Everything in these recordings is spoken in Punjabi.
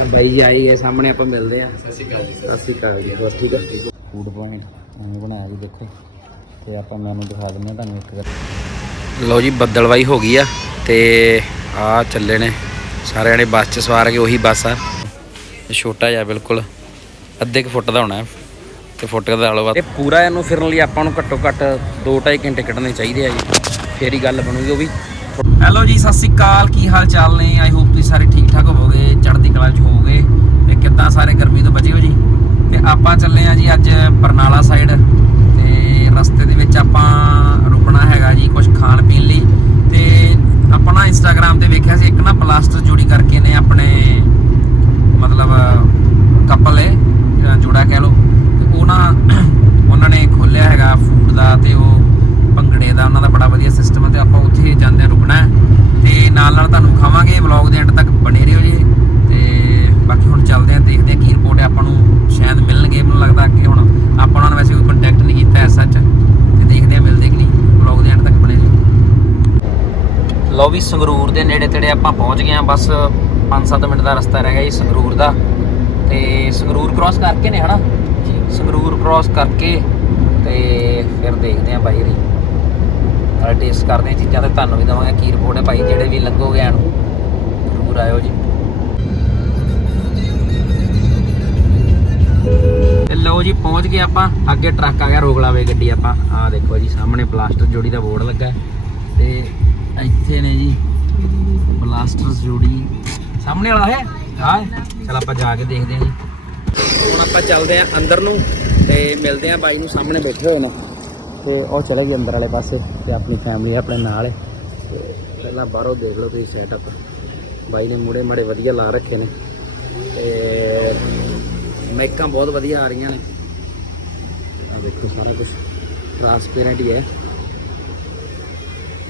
ਆ ਬਾਈ ਜੀ ਆਈ ਗਏ ਸਾਹਮਣੇ ਆਪਾਂ ਮਿਲਦੇ ਆ ਸਤਿ ਸ਼੍ਰੀ ਅਕਾਲ ਜੀ ਸਤਿ ਸ਼੍ਰੀ ਅਕਾਲ ਜੀ ਹੋਰ ਠੀਕ ਹੈ? ਫੂਡ ਪੁਆਇੰਟ ਐਂ ਬਣਾਇਆ ਜੀ ਦੇਖੋ। ਤੇ ਆਪਾਂ ਮੈਨੂੰ ਦਿਖਾ ਦਿੰਦੇ ਆ ਤੁਹਾਨੂੰ ਇੱਕ ਲਓ ਜੀ ਬੱਦਲਵਾਈ ਹੋ ਗਈ ਆ ਤੇ ਆ ਚੱਲੇ ਨੇ। ਸਾਰੇ ਜਣੇ ਬੱਸ 'ਚ ਸਵਾਰ ਕੇ ਉਹੀ ਬੱਸ ਆ। ਇਹ ਛੋਟਾ ਜਿਹਾ ਬਿਲਕੁਲ ਅੱਧੇ ਕੁ ਫੁੱਟ ਦਾ ਹੋਣਾ ਹੈ। ਤੇ ਫੁੱਟ ਦਾ ਆਲੋ ਇਹ ਪੂਰਾ ਇਹਨੂੰ ਫਿਰਨ ਲਈ ਆਪਾਂ ਨੂੰ ਘੱਟੋ ਘੱਟ 2.5 ਘੰਟੇ ਕੱਢਣੇ ਚਾਹੀਦੇ ਆ ਜੀ। ਫੇਰ ਹੀ ਗੱਲ ਬਣੂਗੀ ਉਹ ਵੀ। ਹੈਲੋ ਜੀ, ਸਤਿ ਸ੍ਰੀ ਅਕਾਲ। ਕੀ ਹਾਲ ਚਾਲ ਨੇ? ਆਈ ਹੋਪ ਤੁਸੀਂ ਸਾਰੇ ਠੀਕ ਠਾਕ ਹੋਵੋਗੇ, ਚੜ੍ਹਦੀ ਕਲਾ 'ਚ ਹੋਵੋਗੇ ਤੇ ਕਿੱਦਾਂ ਸਾਰੇ ਗਰਮੀ ਤੋਂ ਬਚੇ ਹੋ ਜੀ? ਤੇ ਆਪਾਂ ਚੱਲੇ ਆ ਜੀ ਅੱਜ ਬਰਨਾਲਾ ਸਾਈਡ ਤੇ ਰਸਤੇ ਦੇ ਵਿੱਚ ਆਪਾਂ ਰੁਕਣਾ ਹੈਗਾ ਜੀ ਕੁਝ ਖਾਣ ਪੀਣ ਲਈ। ਤੇ ਆਪਾਂ ਨਾ ਇੰਸਟਾਗ੍ਰam ਤੇ ਵੇਖਿਆ ਸੀ, ਇੱਕ ਨਾ ਪਲਾਸਟਰ ਜੋੜੀ ਕਰਕੇ ਨੇ ਆਪਣੇ ਮਤਲਬ ਕਪਲ ਹੈ ਜਾਂ ਜੋੜਾ ਕਹਿ ਲਓ। ਤੇ ਉਹ ਨਾ ਉਹਨਾਂ ਨੇ ਖੋਲਿਆ ਹੈਗਾ ਫੂਡ ਦਾ ਤੇ ਉਹ ਭੰਗੜੇ ਦਾ ਉਹਨਾਂ ਦਾ ਬੜਾ ਵਧੀਆ ਸਿਸਟਮ ਹੈ ਤੇ ਆਪਾਂ ਉੱਥੇ ਜਾਂਦੇ ਰੁਕਣਾ ਹੈ। ਤੇ ਨਾਲ ਨਾਲ ਤੁਹਾਨੂੰ ਖਾਵਾਂਗੇ ਵਲੌਗ ਦੇ ਐਂਡ ਤੱਕ ਬਣੇ ਰਹੋ ਜੀ। ਤੇ ਬਾਕੀ ਹੁਣ ਚੱਲਦੇ ਆਂ ਦੇਖਦੇ ਆਂ ਕੀ ਰਿਪੋਰਟ ਹੈ ਆਪਾਂ ਨੂੰ ਸ਼ਾਇਦ ਮਿਲਣਗੇ ਮੈਨੂੰ ਲੱਗਦਾ ਕਿ ਹੁਣ ਆਪਾਂ ਉਹਨਾਂ ਨਾਲ ਵੈਸੇ ਕੋਈ ਕੰਟੈਕਟ ਨਹੀਂ ਕੀਤਾ ਐ ਸੱਚ। ਤੇ ਦੇਖਦੇ ਆਂ ਮਿਲਦੇ ਕਿ ਨਹੀਂ ਵਲੌਗ ਦੇ ਐਂਡ ਤੱਕ ਬਣੇ ਰਹੋ। ਲਓ ਵੀ ਸੰਗਰੂਰ ਦੇ ਨੇੜੇ ਤੇੜੇ ਆਪਾਂ ਪਹੁੰਚ ਗਏ ਆਂ ਬਸ 5-7 ਮਿੰਟ ਦਾ ਰਸਤਾ ਰਹਿ ਗਿਆ ਜੀ ਸੰਗਰੂਰ ਦਾ। ਤੇ ਸੰਗਰੂਰ ਕ੍ਰਾਸ ਕਰਕੇ ਨੇ ਹਨਾ? ਸੰਗਰੂਰ ਕ੍ਰਾਸ ਕਰਕੇ ਤੇ ਫਿਰ ਦੇਖਦੇ ਆਂ ਬਾਈ ਰੀ ਟੇਸਟ ਕਰਦੇ ਹਾਂ ਚੀਜ਼ਾਂ ਤੇ ਤੁਹਾਨੂੰ ਵੀ ਦਵਾਂਗੇ। ਕੀ ਰਿਪੋਰਟ ਹੈ ਭਾਈ ਜਿਹੜੇ ਵੀ ਲੰਘੋਗੇ ਆਣ ਜ਼ਰੂਰ ਆਇਓ ਜੀ। ਲਓ ਜੀ, ਪਹੁੰਚ ਗਏ ਆਪਾਂ। ਅੱਗੇ ਟਰੱਕ ਆ ਗਿਆ, ਰੋਕ ਲਾਵੇ ਗੱਡੀ ਆਪਾਂ। ਆਹ ਦੇਖੋ ਜੀ, ਸਾਹਮਣੇ ਬਲਾਸਟਰ ਜੋੜੀ ਦਾ ਬੋਰਡ ਲੱਗਾ। ਹੈ ਤੇ ਇੱਥੇ ਨੇ ਜੀ, ਬਲਾਸਟਰ ਜੋੜੀ। ਸਾਹਮਣੇ ਵਾਲਾ ਹੈ? ਹਾਂ। ਚਲ ਆਪਾਂ ਜਾ ਕੇ ਦੇਖਦੇ ਹਾਂ ਜੀ। ਹੁਣ ਆਪਾਂ ਚੱਲਦੇ ਆਂ ਅੰਦਰ ਨੂੰ ਤੇ ਮਿਲਦੇ ਆਂ ਬਾਈ ਨੂੰ ਸਾਹਮਣੇ ਬੈਠੇ ਹੋਏ ਨੇ। ਤੇ ਉਹ ਚਲੇ ਗਏ ਅੰਦਰ ਵਾਲੇ ਪਾਸੇ ਤੇ ਆਪਣੀ ਫੈਮਿਲੀ ਆਪਣੇ ਨਾਲ ਹੈ ਤੇ ਪਹਿਲਾਂ ਬਾਹਰੋਂ ਦੇਖ ਲਓ ਤੁਸੀਂ ਸੈਟਅਪ ਬਾਈ ਨੇ ਮੂੜੇ ਮਾੜੇ ਵਧੀਆ ਲਾ ਰੱਖੇ ਨੇ। ਤੇ ਮੈਕਾਂ ਬਹੁਤ ਵਧੀਆ ਆ ਰਹੀਆਂ ਨੇ। ਆ ਦੇਖੋ ਸਾਰਾ ਕੁਝ ਟ੍ਰਾਂਸਪੇਰੈਂਟ ਹੀ ਹੈ।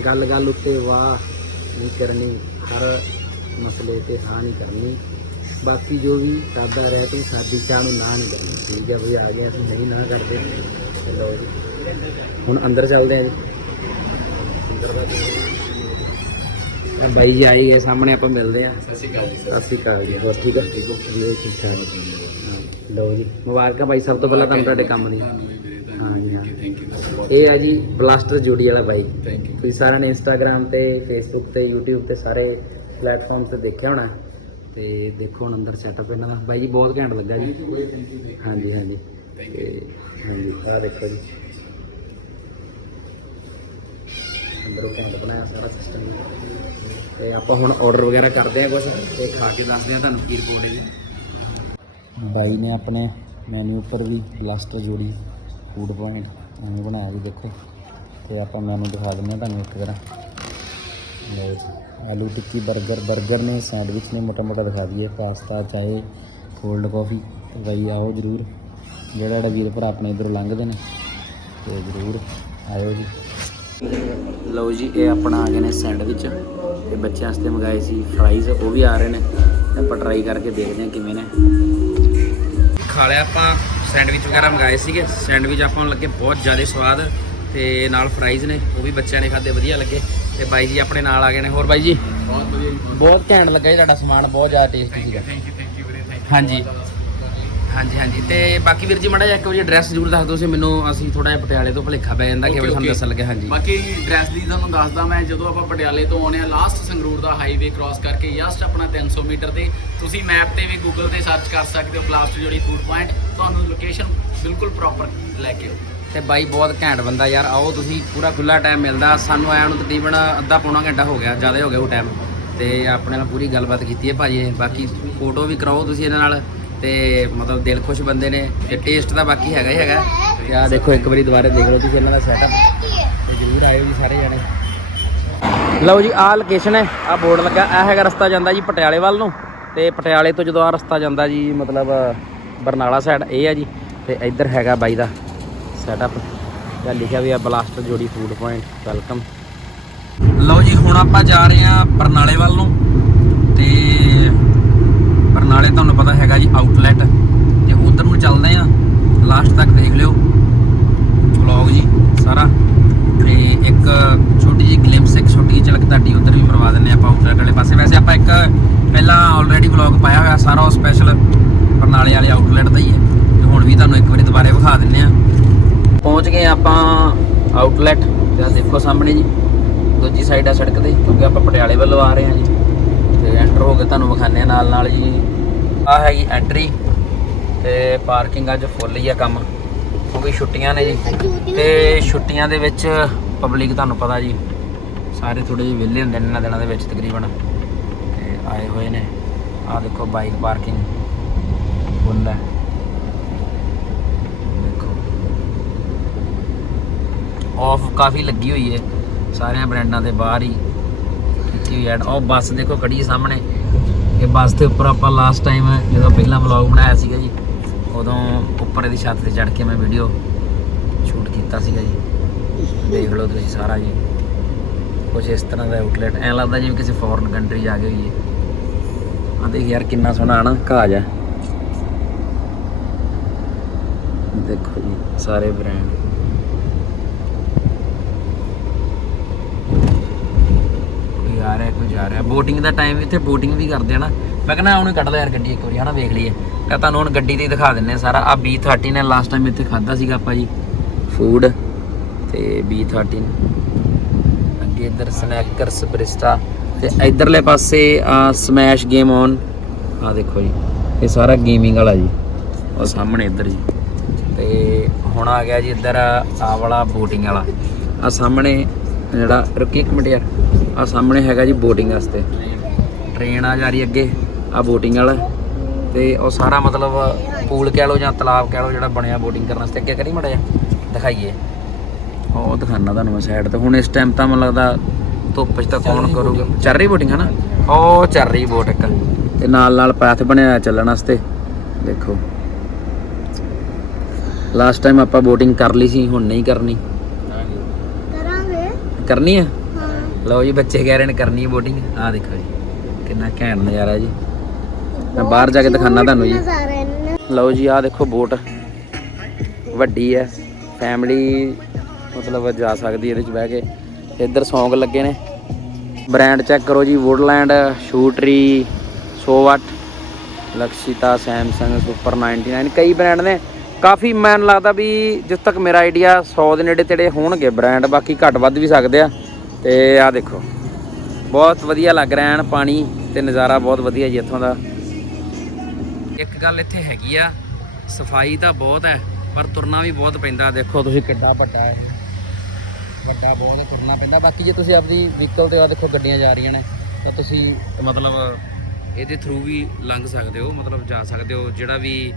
ਗੱਲ ਗੱਲ ਉੱਤੇ ਵਾਹ ਨਹੀਂ ਕਰਨੀ। ਹਰ ਮਸਲੇ ਤੇ ਹਾਂ ਨਹੀਂ ਕਰਨੀ। ਬਾਕੀ ਜੋ ਵੀ ਸਾਦਾ ਰਹਿ ਤੂੰ, ਸਾਡੀ ਚਾਹ ਨੂੰ ਨਾ ਨਹੀਂ ਕਰਨੀ। ਠੀਕ ਹੈ ਵੀ ਆ ਗਏ ਅਸੀਂ, ਨਹੀਂ ਨਾ ਕਰਦੇ। ਤੇ ਜੀ। ਹੁਣ ਅੰਦਰ ਚੱਲਦੇ ਹਾਂ ਜੀ। ਆ ਬਾਈ ਜੀ ਆਈ ਗਏ ਸਾਹਮਣੇ ਆਪਾਂ ਮਿਲਦੇ ਆ ਸਤਿ ਸ਼੍ਰੀ ਅਕਾਲ ਜੀ ਸਤਿ ਸ਼੍ਰੀ ਅਕਾਲ ਜੀ ਹੋਰ ਠੀਕ ਹੈ? ਠੀਕ ਹੋ? ਜੀ ਠੀਕ ਠਾਕ ਲਓ ਜੀ ਮੁਬਾਰਕਾਂ ਭਾਈ ਸਭ ਤੋਂ ਪਹਿਲਾਂ ਤੁਹਾਨੂੰ ਤੁਹਾਡੇ ਕੰਮ ਦੀ। ਹਾਂ ਜੀ ਹਾਂ। ਇਹ ਆ ਜੀ ਬਲਾਸਟਰ ਜੋੜੀ ਵਾਲਾ ਬਾਈ। ਥੈਂਕ ਯੂ ਤੁਸੀਂ ਸਾਰਿਆਂ ਨੇ ਇੰਸਟਾਗ੍ਰam ਤੇ ਫੇਸਬੁੱਕ ਤੇ YouTube ਤੇ ਸਾਰੇ ਪਲੇਟਫਾਰਮ ਤੇ ਦੇਖਿਆ ਹੋਣਾ। ਤੇ ਦੇਖੋ ਹੁਣ ਅੰਦਰ ਸੈਟਅਪ ਇਹਨਾਂ ਦਾ। ਬਾਈ ਜੀ ਬਹੁਤ ਘੈਂਟ ਲੱਗਾ ਜੀ। ਹਾਂਜੀ ਹਾਂਜੀ। ਹਾਂਜੀ ਆਹ ਦੇਖੋ ਜੀ। ਅੰਦਰੋਂ ਘੈਂਟ ਬਣਾਇਆ ਸਾਰਾ ਸਿਸਟਮ ਤੇ ਆਪਾਂ ਹੁਣ ਆਰਡਰ ਵਗੈਰਾ ਕਰਦੇ ਆ ਕੁਝ ਤੇ ਖਾ ਕੇ ਦੱਸਦੇ ਆ ਤੁਹਾਨੂੰ ਕੀ ਰਿਪੋਰਟ ਹੈ ਜੀ ਬਾਈ ਨੇ ਆਪਣੇ ਮੈਨੂ ਉੱਪਰ ਵੀ ਬਲਾਸਟਰ ਜੋੜੀ ਫੂਡ ਪੁਆਇੰਟ ਐਂ ਬਣਾਇਆ ਜੀ ਦੇਖੋ। ਤੇ ਆਪਾਂ ਮੈਨੂੰ ਦਿਖਾ ਦਿੰਦੇ ਆ ਤੁਹਾਨੂੰ ਇੱਕ ਵਾਰ ਲਓ ਜੀ ਆਲੂ ਟਿੱਕੀ 버ਗਰ 버ਗਰ ਨੇ ਸੈਂਡਵਿਚ ਨੇ ਮੋਟਾ ਮੋਟਾ ਦਿਖਾ ਦਈਏ। ਪਾਸਤਾ ਚਾਹੇ ਕੋਲਡ ਕਾਫੀ ਬਾਈ ਆਓ ਜਰੂਰ। ਜਿਹੜਾ ਜਿਹੜਾ ਵੀਰ ਭਰਾ ਆਪਣੇ ਇਧਰੋਂ ਲੰਘਦੇ ਨੇ ਤੇ ਜਰੂਰ ਆਇਓ ਜੀ। ਲਓ ਜੀ ਇਹ ਆਪਣਾ ਆ ਗਏ ਨੇ ਸੈਂਡਵਿਚ ਤੇ ਬੱਚਿਆਂ ਵਾਸਤੇ ਮੰਗਾਏ ਸੀ ਫਰਾਈਜ਼ ਉਹ ਵੀ ਆ ਰਹੇ ਨੇ। ਆਪਾਂ ਟਰਾਈ ਕਰਕੇ ਦੇਖਦੇ ਹਾਂ ਕਿਵੇਂ ਨੇ। ਖਾ ਲਿਆ ਆਪਾਂ ਸੈਂਡਵਿਚ ਵਗੈਰਾ ਮੰਗਾਏ ਸੀਗੇ। ਸੈਂਡਵਿਚ ਆਪਾਂ ਨੂੰ ਲੱਗੇ ਬਹੁਤ ਜ਼ਿਆਦਾ ਸਵਾਦ ਤੇ ਨਾਲ ਫਰਾਈਜ਼ ਨੇ ਉਹ ਵੀ ਬੱਚਿਆਂ ਨੇ ਖਾਦੇ ਵਧੀਆ ਲੱਗੇ। ਤੇ ਬਾਈ ਜੀ ਆਪਣੇ ਨਾਲ ਆ ਗਏ ਨੇ। ਹੋਰ ਬਾਈ ਜੀ? ਬਹੁਤ ਵਧੀਆ ਬਹੁਤ ਘੈਂਟ ਲੱਗਾ ਜੀ ਤੁਹਾਡਾ ਸਮਾਨ ਬਹੁਤ ਜ਼ਿਆਦਾ ਟੇਸਟੀ ਸੀਗਾ ਥੈਂਕ ਯੂ ਥੈਂਕ ਯੂ ਵੀਰੇ ਥੈਂਕ ਹਾਂਜੀ। ਹਾਂਜੀ ਹਾਂਜੀ। ਤੇ ਬਾਕੀ ਵੀਰ ਜੀ ਮਾੜਾ ਜਿਹਾ ਇੱਕ ਵਾਰੀ ਐਡਰੈਸ ਜ਼ਰੂਰ ਦੱਸ ਦਿਓ ਸੀ ਮੈਨੂੰ ਅਸੀਂ ਥੋੜਾ ਜਿਹਾ ਪਟਿਆਲੇ ਤੋਂ ਭਲੇਖਾ ਪੈ ਜਾਂਦਾ ਕਿ Okay, ਸਾਨੂੰ okay. ਦੱਸਣ ਲੱਗੇ ਹਾਂਜੀ। ਬਾਕੀ ਐਡਰੈਸ ਦੀ ਤੁਹਾਨੂੰ ਦੱਸਦਾ ਮੈਂ ਜਦੋਂ ਆਪਾਂ ਪਟਿਆਲੇ ਤੋਂ ਆਉਣੇ ਆ ਲਾਸਟ ਸੰਗਰੂਰ ਦਾ ਹਾਈਵੇ ਕ੍ਰਾਸ ਕਰਕੇ ਜਸਟ ਆਪਣਾ 300 ਮੀਟਰ ਤੇ ਤੁਸੀਂ ਮੈਪ ਤੇ ਵੀ ਗੂਗਲ ਤੇ ਸਰਚ ਕਰ ਸਕਦੇ ਹੋ ਬਲਾਸਟ ਜੋੜੀ ਫੂਡ ਪੁਆਇੰਟ ਤੁਹਾਨੂੰ ਲੋਕੇਸ਼ਨ ਬਿਲਕੁਲ ਪ੍ਰੋਪਰ ਲੈ ਕੇ ਆਓ ਤੇ ਬਾਈ ਬਹੁਤ ਘੈਂਟ ਬੰਦਾ ਯਾਰ ਆਓ ਤੁਸੀਂ ਪੂਰਾ ਖੁੱਲਾ ਟਾਈਮ ਮਿਲਦਾ। ਸਾਨੂੰ ਆਇਆ ਨੂੰ ਤਕਰੀਬਨ ਅੱਧਾ ਪੌਣਾ ਘੰਟਾ ਹੋ ਗਿਆ ਜ਼ਿਆਦਾ ਹੋ ਗਿਆ ਉਹ ਟਾਈਮ ਤੇ ਆਪਣੇ ਨਾਲ ਪੂਰੀ ਗੱਲਬਾਤ ਕੀਤੀ ਹੈ ਭਾਜੀ ਨੇ। ਬਾਕੀ ਫੋਟੋ ਵੀ ਕਰਾਓ ਤੁਸੀਂ ਇਹਨਾਂ ਨਾਲ। ਤੇ ਮਤਲਬ ਦਿਲ ਖੁਸ਼ ਬੰਦੇ ਨੇ ਤੇ ਟੇਸਟ ਤਾਂ ਬਾਕੀ ਹੈਗਾ ਹੀ ਹੈਗਾ। ਤੇ ਆ ਦੇਖੋ, ਇੱਕ ਵਾਰੀ ਦੁਬਾਰਾ ਦੇਖ ਲਓ ਤੁਸੀਂ ਇਹਨਾਂ ਦਾ ਸੈਟਅਪ ਤੇ ਜ਼ਰੂਰ ਆਇਓ ਜੀ ਸਾਰੇ ਜਾਣੇ। ਲਓ ਜੀ, ਆਹ ਲੋਕੇਸ਼ਨ ਹੈ, ਆਹ ਬੋਰਡ ਲੱਗਾ ਇਹ ਹੈਗਾ ਰਸਤਾ ਜਾਂਦਾ ਜੀ ਪਟਿਆਲੇ ਵੱਲ ਨੂੰ। ਤੇ ਪਟਿਆਲੇ ਤੋਂ ਜਦੋਂ ਆ ਰਸਤਾ ਜਾਂਦਾ ਜੀ, ਮਤਲਬ ਬਰਨਾਲਾ ਸਾਈਡ ਇਹ ਆ ਜੀ। ਤੇ ਇੱਧਰ ਹੈਗਾ ਬਾਈ ਦਾ ਸੈਟਅਪ ਤੇ ਲਿਖਿਆ ਵੀ ਆ ਬਲਾਸਟਰ ਜੋੜੀ ਫੂਡ ਪੁਆਇੰਟ ਵੈਲਕਮ ਲਓ ਜੀ, ਹੁਣ ਆਪਾਂ ਜਾ ਰਹੇ ਆ ਬਰਨਾਲੇ ਵੱਲ ਨੂੰ। ਬਰਨਾਲੇ ਤੁਹਾਨੂੰ ਪਤਾ ਹੈਗਾ ਜੀ ਆਊਟਲੈਟ ਤੇ ਉਧਰ ਨੂੰ ਚੱਲਦੇ ਆ ਲਾਸਟ ਤੱਕ ਦੇਖ ਲਿਓ। ਵਲੌਗ ਜੀ, ਸਾਰਾ। ਤੇ ਇੱਕ ਛੋਟੀ ਜਿਹੀ ਗਲਿੰਪਸ ਇੱਕ ਛੋਟੀ ਜਿਹੀ ਝਲਕ ਤੁਹਾਡੀ ਉਧਰ ਵੀ ਮਰਵਾ ਦਿੰਨੇ ਆਪਾਂ ਆਊਟਲੈਟ ਵਾਲੇ ਪਾਸੇ। ਵੈਸੇ ਆਪਾਂ ਇੱਕ ਪਹਿਲਾਂ ਆਲਰੇਡੀ ਵਲੌਗ ਪਾਇਆ ਹੋਇਆ ਸਾਰਾ ਉਹ ਸਪੈਸ਼ਲ ਬਰਨਾਲੇ ਵਾਲੇ ਆਊਟਲੈਟ ਦਾ ਹੀ ਹੈ। ਤੇ ਹੁਣ ਵੀ ਤੁਹਾਨੂੰ ਇੱਕ ਵਾਰੀ ਦੁਬਾਰੇ ਵਿਖਾ ਦਿੰਨੇ ਆ ਪਹੁੰਚ ਗਏ ਆਪਾਂ ਆਊਟਲੈਟ ਤੇ ਦੇਖੋ ਸਾਹਮਣੇ ਜੀ। ਦੂਜੀ ਸਾਈਡ ਆ ਸੜਕ ਤੇ, ਕਿਉਂਕਿ ਆਪਾਂ ਪਟਿਆਲੇ ਵੱਲੋਂ ਆ ਰਹੇ ਹਾਂ ਜੀ। ਤੇ ਐਂਟਰ ਹੋ ਕੇ ਤੁਹਾਨੂੰ ਵਿਖਾਣੇ ਆ ਨਾਲ ਨਾਲ ਜੀ। ਆ ਹੈਗੀ ਐਂਟਰੀ ਤੇ ਪਾਰਕਿੰਗ ਅੱਜ ਫੁੱਲ ਹੀ ਆ ਕੰਮ, ਕਿਉਂਕਿ ਛੁੱਟੀਆਂ ਨੇ ਜੀ। ਤੇ ਛੁੱਟੀਆਂ ਦੇ ਵਿੱਚ ਪਬਲਿਕ ਤੁਹਾਨੂੰ ਪਤਾ ਜੀ, ਸਾਰੇ ਥੋੜੇ ਜਿਹੇ ਵਿਹਲੇ ਹੁੰਦੇ ਨੇ ਇਹਨਾਂ ਦਿਨਾਂ ਦੇ ਵਿੱਚ ਤਕਰੀਬਨ। ਤੇ ਆਏ ਹੋਏ ਨੇ। ਆ ਦੇਖੋ ਬਾਈਕ ਪਾਰਕਿੰਗ ਫੁੱਲ ਹੈ। ਦੇਖੋ। ਆਫ ਕਾਫੀ ਲੱਗੀ ਹੋਈ ਹੈ। ਸਾਰਿਆਂ ਬ੍ਰਾਂਡਾਂ ਦੇ ਬਾਹਰ ਹੀ। ਕੀਤੀ ਐਡ ਉਹ ਬੱਸ ਦੇਖੋ ਖੜੀ ਹੈ ਸਾਹਮਣੇ। ਇਹ ਬੱਸ ਦੇ ਉੱਪਰ ਆਪਾਂ ਲਾਸਟ ਟਾਈਮ ਜਦੋਂ ਪਹਿਲਾਂ ਵਲੌਗ ਬਣਾਇਆ ਸੀਗਾ ਜੀ, ਉਦੋਂ ਉੱਪਰ ਦੀ ਛੱਤ ਤੇ ਚੜ੍ਹ ਕੇ ਮੈਂ ਵੀਡੀਓ ਸ਼ੂਟ ਕੀਤਾ ਸੀਗਾ ਜੀ। ਦੇਖ ਲਓ ਤੁਸੀਂ ਸਾਰਾ ਜੀ। ਕੁਝ ਇਸ ਤਰ੍ਹਾਂ ਦਾ ਆਊਟਲੈਟ ਐਂ ਲੱਗਦਾ ਜਿਵੇਂ ਕਿਸੇ ਫੋਰਨ ਕੰਟਰੀ ਜਾ ਕੇ ਹੋਈਏ ਆ ਦੇਖ ਯਾਰ, ਕਿੰਨਾ ਸੋਹਣਾ ਆਣਾ ਘਾਜ ਹੈ ਦੇਖੋ ਜੀ, ਸਾਰੇ ਬ੍ਰਾਂਡ ਕੋਈ ਆ ਰਿਹਾ ਕੋਈ ਜਾ ਰਿਹਾ। ਬੋਟਿੰਗ ਦਾ ਟਾਈਮ ਇੱਥੇ ਬੋਟਿੰਗ ਵੀ ਕਰਦੇ ਆ ਨਾ। ਮੈਂ ਕਹਿੰਦਾ ਉਹਨੂੰ ਕੱਢ ਲੈ ਯਾਰ ਗੱਡੀ ਇੱਕ ਵਾਰੀ, ਹਨਾ ਵੇਖ ਲਈਏ। ਤਾਂ ਤੁਹਾਨੂੰ ਹੁਣ ਗੱਡੀ ਤੇ ਹੀ ਦਿਖਾ ਦਿੰਨੇ ਆ ਸਾਰਾ। ਆ B30 ਨੇ ਲਾਸਟ ਟਾਈਮ ਇੱਥੇ ਖਾਦਾ ਸੀਗਾ ਆਪਾਂ ਜੀ ਫੂਡ ਤੇ B13 ਅੱਗੇ ਇੱਧਰ ਸਨੈਕਰ, ਸਪਰਿਸਟਾ ਤੇ ਇਧਰਲੇ ਪਾਸੇ ਆ ਸਮੈਸ਼ ਗੇਮ ਔਨ ਆ ਦੇਖੋ ਜੀ, ਇਹ ਸਾਰਾ ਗੇਮਿੰਗ ਵਾਲਾ ਜੀ। ਉਹ ਸਾਹਮਣੇ ਇੱਧਰ ਜੀ। ਤੇ ਹੁਣ ਆ ਗਿਆ ਜੀ ਇੱਧਰ ਆ ਵਾਲਾ ਬੋਟਿੰਗ ਵਾਲਾ। ਆ ਸਾਹਮਣੇ ਜਿਹੜਾ ਰੁਕੀ ਇੱਕ ਮਿੰਟ ਯਾਰ ਆ ਸਾਹਮਣੇ ਹੈਗਾ ਜੀ ਬੋਟਿੰਗ ਵਾਸਤੇ। ਟ੍ਰੇਨ ਆ ਜਾ ਰਹੀ ਅੱਗੇ ਆ ਬੋਟਿੰਗ ਵਾਲਾ। ਤੇ ਉਹ ਸਾਰਾ ਮਤਲਬ ਪੂਲ ਕਹਿ ਲਓ ਜਾਂ ਤਲਾਬ ਕਹਿ ਲਓ ਜਿਹੜਾ ਬਣਿਆ ਬੋਟਿੰਗ ਕਰਨ ਵਾਸਤੇ। ਅੱਗੇ ਕਰੀ ਮੜਾ ਦਿਖਾਈਏ। ਉਹ ਦਿਖਾਣਾ ਤੁਹਾਨੂੰ ਮੈਂ ਸਾਈਡ ਤੇ। ਹੁਣ ਇਸ ਟਾਈਮ ਤਾਂ ਮੈਨੂੰ ਲੱਗਦਾ ਧੁੱਪ 'ਚ ਤਾਂ ਕੌਣ ਕਰੂਗਾ। ਚੱਲ ਰਹੀ ਬੋਟਿੰਗ ਹਨਾ ਉਹ ਚੱਲ ਰਹੀ ਬੋਟ ਇੱਕ। ਤੇ ਨਾਲ ਨਾਲ ਪਾਥ ਬਣਿਆ ਹੋਇਆ ਚੱਲਣ ਵਾਸਤੇ। ਦੇਖੋ। ਲਾਸਟ ਟਾਈਮ ਆਪਾਂ ਬੋਟਿੰਗ ਕਰ ਲਈ ਸੀ ਹੁਣ ਨਹੀਂ ਕਰਨੀ। ਕਰਨੀ ਹਾਂ। ਲਓ ਜੀ ਬੱਚੇ ਕਹਿ ਰਹੇ ਨੇ ਕਰਨੀ ਬੋਟਿੰਗ ਆਹ ਦੇਖੋ ਜੀ ਕਿੰਨਾ ਘੈਂਟ ਨਜ਼ਾਰਾ ਜੀ। ਮੈਂ ਬਾਹਰ ਜਾ ਕੇ ਦਿਖਾਣਾ ਤੁਹਾਨੂੰ ਜੀ। ਲਓ ਜੀ ਆਹ ਦੇਖੋ ਬੋਟ ਵੱਡੀ ਹੈ ਫੈਮਿਲੀ ਮਤਲਬ ਜਾ ਸਕਦੀ ਇਹਦੇ ਚ ਬਹਿ ਕੇ। ਇੱਧਰ ਸੌਂਗ ਲੱਗੇ ਨੇ। ਬ੍ਰਾਂਡ ਚੈੱਕ ਕਰੋ ਜੀ ਵੁੱਡਲੈਂਡ ਸ਼ੂਟਰੀ ਸੋਵਟ ਲਕਸ਼ਿਤਾ ਸੈਮਸੰਗ ਸੁਪਰ 99 ਕਈ ਬ੍ਰਾਂਡ ਨੇ। ਕਾਫੀ ਮੈਨੂੰ ਲੱਗਦਾ ਵੀ ਜਿਸ ਤੱਕ ਮੇਰਾ ਆਈਡੀਆ 100 ਦੇ ਨੇੜੇ ਤੇੜੇ ਹੋਣਗੇ ਬ੍ਰਾਂਡ ਬਾਕੀ ਘੱਟ ਵੱਧ ਵੀ ਸਕਦੇ ਆ। ਤੇ ਆਹ ਦੇਖੋ, ਬਹੁਤ ਵਧੀਆ ਲੱਗ ਰਿਹਾ ਐਨ ਪਾਣੀ ਤੇ ਨਜ਼ਾਰਾ ਬਹੁਤ ਵਧੀਆ ਜੀ ਇੱਥੋਂ ਦਾ। ਇੱਕ ਗੱਲ ਇੱਥੇ ਹੈਗੀ ਆ, ਸਫ਼ਾਈ ਤਾਂ ਬਹੁਤ ਹੈ, ਪਰ ਤੁਰਨਾ ਵੀ ਬਹੁਤ ਪੈਂਦਾ। ਦੇਖੋ ਤੁਸੀਂ ਕਿੱਡਾ ਵੱਡਾ ਹੈ। ਵੱਡਾ ਬਹੁਤ ਤੁਰਨਾ ਪੈਂਦਾ। ਬਾਕੀ ਜੇ ਤੁਸੀਂ ਆਪਦੀ ਵਹੀਕਲ ਤੇ ਆ ਦੇਖੋ ਗੱਡੀਆਂ ਜਾ ਰਹੀਆਂ ਨੇ, ਤਾਂ ਤੁਸੀਂ ਮਤਲਬ ਇਹਦੇ ਥਰੂ ਵੀ ਲੰਘ ਸਕਦੇ ਹੋ, ਮਤਲਬ ਜਾ ਸਕਦੇ ਹੋ। ਜਿਹੜਾ ਵੀ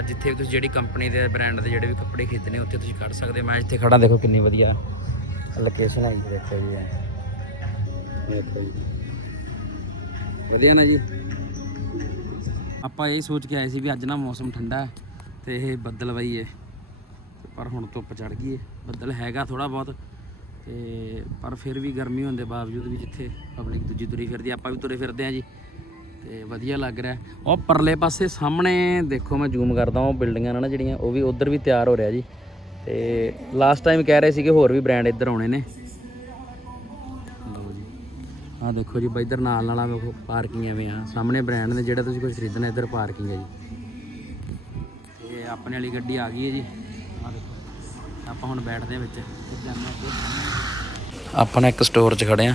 ਜਿੱਥੇ ਵੀ ਤੁਸੀਂ ਜਿਹੜੀ ਕੰਪਨੀ ਦੇ ਬ੍ਰਾਂਡ ਦੇ ਜਿਹੜੇ ਵੀ ਕੱਪੜੇ ਖਰੀਦਣੇ, ਉੱਥੇ ਤੁਸੀਂ ਕੱਢ ਸਕਦੇ ਮੈਂ ਇੱਥੇ ਖੜਾ ਦੇਖੋ ਕਿੰਨੀ ਵਧੀਆ ਲੋਕੇਸ਼ਨ ਹੈ ਦੇਖੋ ਜੀ ਦੇਖੋ ਜੀ। ਵਧੀਆ ਨਾ ਜੀ? ਆਪਾਂ ਇਹ ਸੋਚ ਕੇ ਆਏ ਸੀ ਵੀ ਅੱਜ ਨਾ ਮੌਸਮ ਠੰਡਾ ਹੈ ਤੇ ਇਹ ਬੱਦਲਵਾਈ ਹੈ ਪਰ ਹੁਣ ਧੁੱਪ ਚੜ ਗਈ ਹੈ ਬੱਦਲ ਹੈਗਾ ਥੋੜਾ ਬਹੁਤ ਤੇ ਪਰ ਫਿਰ ਵੀ ਗਰਮੀ ਹੋਣ ਦੇ ਬਾਵਜੂਦ ਵੀ ਜਿੱਥੇ ਪਬਲਿਕ ਦੂਜੀ ਤੁਰੀ ਫਿਰਦੀ ਆਪਾਂ ਵੀ ਤੁਰੇ ਫਿਰਦੇ ਆ ਜੀ। ਤੇ ਵਧੀਆ ਲੱਗ ਰਿਹਾ। ਉਹ ਪਰਲੇ ਪਾਸੇ ਸਾਹਮਣੇ ਦੇਖੋ ਮੈਂ ਜ਼ੂਮ ਕਰਦਾ ਉਹ ਬਿਲਡਿੰਗਾਂ ਨੇ ਨਾ ਜਿਹੜੀਆਂ, ਉਹ ਵੀ ਉਧਰ ਵੀ ਤਿਆਰ ਹੋ ਰਿਹਾ ਜੀ। ਤੇ ਲਾਸਟ ਟਾਈਮ ਕਹਿ ਰਹੇ ਸੀਗੇ ਹੋਰ ਵੀ ਬ੍ਰਾਂਡ ਇੱਧਰ ਆਉਣੇ ਨੇ। ਲਓ ਜੀ। ਆਹ ਦੇਖੋ ਜੀ ਬਈ ਇੱਧਰ ਨਾਲ ਨਾਲ ਆ ਵੇਖੋ ਪਾਰਕਿੰਗ ਐਵੇਂ ਆ। ਸਾਹਮਣੇ ਬ੍ਰਾਂਡ ਨੇ ਜਿਹੜਾ ਤੁਸੀਂ ਕੁਝ ਖਰੀਦਣਾ ਇੱਧਰ ਪਾਰਕਿੰਗ ਹੈ ਜੀ। ਤੇ ਆਪਣੇ ਵਾਲੀ ਗੱਡੀ ਆ ਗਈ ਹੈ ਜੀ। ਆਹ ਦੇਖੋ, ਆਪਾਂ ਹੁਣ ਬੈਠਦੇ ਹਾਂ ਵਿੱਚ। ਆਪਾਂ ਇੱਕ ਸਟੋਰ 'ਚ ਖੜੇ ਆ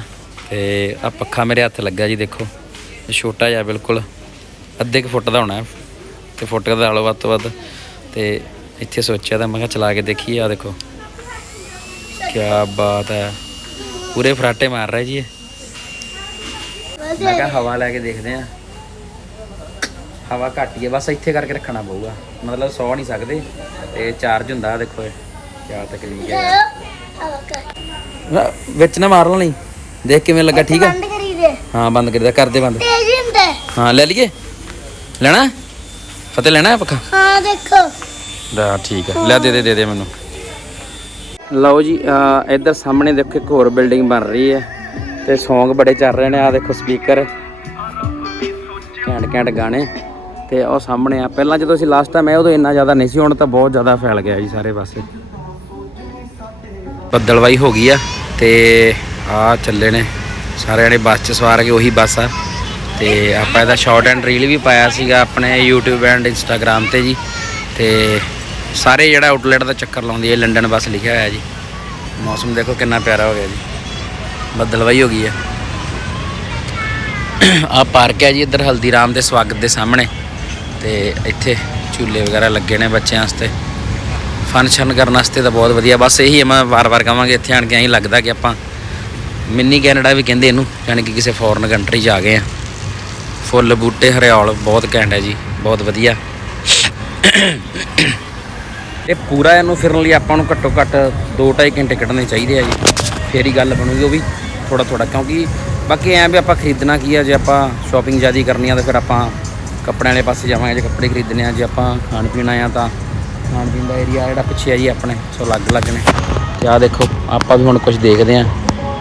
ਤੇ ਆ ਪੱਖਾ ਮੇਰੇ ਹੱਥ ਲੱਗਾ ਜੀ, ਦੇਖੋ। ਇਹ ਛੋਟਾ ਜਿਹਾ ਬਿਲਕੁਲ ਅੱਧੇ ਕੁ ਫੁੱਟ ਦਾ ਹੋਣਾ ਹੈ ਤੇ ਫੁੱਟ ਦਾ ਆਲੋ ਵੱਧ ਤੋਂ ਵੱਧ। ਤੇ ਇੱਥੇ ਸੋਚਿਆ ਤਾਂ ਮੈਂ ਕਿਹਾ ਚਲਾ ਕੇ ਦੇਖੀਏ ਆ ਦੇਖੋ। ਕੀ ਬਾਤ ਹੈ। ਪੂਰੇ ਫਰਾਟੇ ਮਾਰ ਰਿਹਾ ਜੀ ਇਹ। ਮੈਂ ਕਿਹਾ ਹਵਾ ਲੈ ਕੇ ਦੇਖਦੇ ਆ ਹਵਾ ਘੱਟ ਹੀ ਹੈ ਬਸ ਇੱਥੇ ਕਰਕੇ ਰੱਖਣਾ ਪਊਗਾ। ਮਤਲਬ ਸੌ ਨਹੀਂ ਸਕਦੇ। ਤੇ ਚਾਰਜ ਹੁੰਦਾ ਦੇਖੋ ਇਹ। ਕਿਆ ਤਕਲੀਫ ਹੈ। ਵਿੱਚ ਨਾ ਮਾਰ ਨਹੀਂ ਦੇਖ ਕਿਵੇਂ ਲੱਗਾ ਠੀਕ ਕਰੀ ਦੇ ਹਾਂ ਬੰਦ ਕਰ ਦੇ ਕਰ ਦੇ ਬੰਦ। ਤੇਜ਼ ਹੁੰਦਾ ਹੈ। ਹਾਂ ਲੈ ਲਈਏ। ਲੈਣਾ? ਫਤਿਹ ਲੈਣਾ ਹੈ ਪੱਖਾ ਹਾਂ ਦੇਖੋ। ਦਾ ਠੀਕ ਹੈ। ਲੈ ਦੇ ਦੇ ਦੇ ਦੇ ਮੈਨੂੰ। ਲਓ ਜੀ ਅਹ ਇੱਧਰ ਸਾਹਮਣੇ ਦੇਖੋ ਇੱਕ ਹੋਰ ਬਿਲਡਿੰਗ ਬਣ ਰਹੀ ਹੈ। ਤੇ Song ਬੜੇ ਚੱਲ ਰਹੇ ਨੇ ਆ ਦੇਖੋ ਸਪੀਕਰ। ਘੈਂਟ ਘੈਂਟ ਗਾਣੇ। ਤੇ ਉਹ ਸਾਹਮਣੇ ਆ ਪਹਿਲਾਂ ਜਦੋਂ ਅਸੀਂ ਲਾਸਟ ਟਾਈਮ ਆਏ ਉਦੋਂ ਇੰਨਾ ਜ਼ਿਆਦਾ ਨਹੀਂ ਸੀ ਹੁਣ ਤਾਂ ਬਹੁਤ ਜ਼ਿਆਦਾ ਫੈਲ ਗਿਆ ਜੀ ਸਾਰੇ ਪਾਸੇ। ਬੱਦਲਵਾਈ ਹੋ ਗਈ ਆ ਤੇ ਆ ਚੱਲੇ ਨੇ। ਸਾਰੇ ਜਣੇ ਬੱਸ 'ਚ ਸਵਾਰ ਗਏ ਉਹੀ ਬੱਸ ਆ। ਤੇ ਆਪਾਂ ਇਹਦਾ ਸ਼ਾਰਟ ਐਂਡ ਰੀਲ ਵੀ ਪਾਇਆ ਸੀਗਾ ਆਪਣੇ YouTube ਐਂਡ Instagram ਤੇ ਜੀ। ਤੇ ਸਾਰੇ ਜਿਹੜਾ ਆਊਟਲੈਟ ਦਾ ਚੱਕਰ ਲਾਉਂਦੀ ਹੈ ਲੰਡਨ ਬੱਸ ਲਿਖਿਆ ਹੋਇਆ ਜੀ। ਮੌਸਮ ਦੇਖੋ ਕਿੰਨਾ ਪਿਆਰਾ ਹੋ ਗਿਆ ਜੀ। ਬੱਦਲਵਾਈ ਹੋ ਗਈ ਹੈ। ਆ ਪਾਰਕ ਹੈ ਜੀ ਇੱਧਰ ਹਲਦੀਰਾਮ ਦੇ ਸਵਾਗਤ ਦੇ ਸਾਹਮਣੇ। ਤੇ ਇੱਥੇ ਝੂਲੇ ਵਗੈਰਾ ਲੱਗੇ ਨੇ ਬੱਚਿਆਂ ਵਾਸਤੇ। ਫੰਕਸ਼ਨ ਕਰਨ ਵਾਸਤੇ ਤਾਂ ਬਹੁਤ ਵਧੀਆ। ਬਸ ਇਹੀ ਹੈ, ਮੈਂ ਵਾਰ-ਵਾਰ ਕਹਾਂਗੇ, ਇੱਥੇ ਆਣ ਕੇ ਐਂ ਲੱਗਦਾ ਕਿ ਆਪਾਂ ਮਿੰਨੀ ਕੈਨੇਡਾ ਵੀ ਕਹਿੰਦੇ ਇਹਨੂੰ, ਯਾਨੀ ਕਿ ਕਿਸੇ ਫੋਰਨ ਕੰਟਰੀ 'ਚ ਆ ਗਏ ਆ। ਫੁੱਲ ਬੂਟੇ, ਹਰਿਆਲ, ਬਹੁਤ ਘੈਂਟ ਹੈ ਜੀ, ਬਹੁਤ ਵਧੀਆ। ਇਹ ਪੂਰਾ ਇਹਨੂੰ ਫਿਰਨ ਲਈ ਆਪਾਂ ਨੂੰ ਘੱਟੋ ਘੱਟ 2.5 ਘੰਟੇ ਕੱਢਣੇ ਚਾਹੀਦੇ ਆ ਜੀ। ਫੇਰ ਹੀ ਗੱਲ ਬਣੂਗੀ ਉਹ ਵੀ ਥੋੜਾ ਥੋੜਾ ਕਿਉਂਕਿ ਬਾਕੀ ਐਂ ਵੀ ਆਪਾਂ ਖਰੀਦਣਾ ਕੀ ਆ, ਜੇ ਆਪਾਂ ਸ਼ਾਪਿੰਗ ਜ਼ਿਆਦਾ ਕਰਨੀ ਆ ਤਾਂ ਫਿਰ ਆਪਾਂ ਕੱਪੜਿਆਂ ਵਾਲੇ ਪਾਸੇ ਜਾਵਾਂਗੇ, ਜੇ ਕੱਪੜੇ ਖਰੀਦਣੇ ਆ, ਜੇ ਆਪਾਂ ਖਾਣ ਪੀਣਾ ਆ ਤਾਂ ਖਾਣ ਪੀਣ ਦਾ ਏਰੀਆ ਜਿਹੜਾ ਪਿੱਛੇ ਆ ਜੀ ਆਪਣੇ, ਸੋ ਅਲੱਗ ਅਲੱਗ ਨੇ। ਤੇ ਆਹ ਦੇਖੋ, ਆਪਾਂ ਵੀ ਹੁਣ ਕੁਝ ਦੇਖਦੇ ਆ।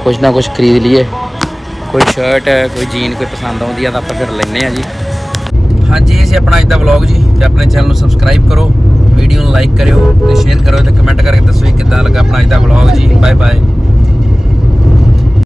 ਕੁਝ ਨਾ ਕੁਝ ਖਰੀਦ ਲਈਏ। ਕੋਈ ਸ਼ਰਟ ਕੋਈ ਜੀਨ ਕੋਈ ਪਸੰਦ ਆਉਂਦੀ ਆ ਤਾਂ ਆਪਾਂ ਫਿਰ ਲੈਨੇ ਆ ਜੀ। ਹਾਂਜੀ ਇਹ ਸੀ ਆਪਣਾ ਅੱਜ ਦਾ ਵਲੌਗ ਜੀ, ਤੇ ਆਪਣੇ ਚੈਨਲ ਨੂੰ ਸਬਸਕ੍ਰਾਈਬ ਕਰੋ ਵੀਡੀਓ ਨੂੰ ਲਾਈਕ ਕਰਿਓ ਤੇ ਸ਼ੇਅਰ ਕਰਿਓ ਤੇ ਕਮੈਂਟ ਕਰਕੇ ਦੱਸੋ ਕਿੱਦਾਂ ਲੱਗਾ ਆਪਣਾ ਅੱਜ ਦਾ ਵਲੌਗ ਜੀ। Bye bye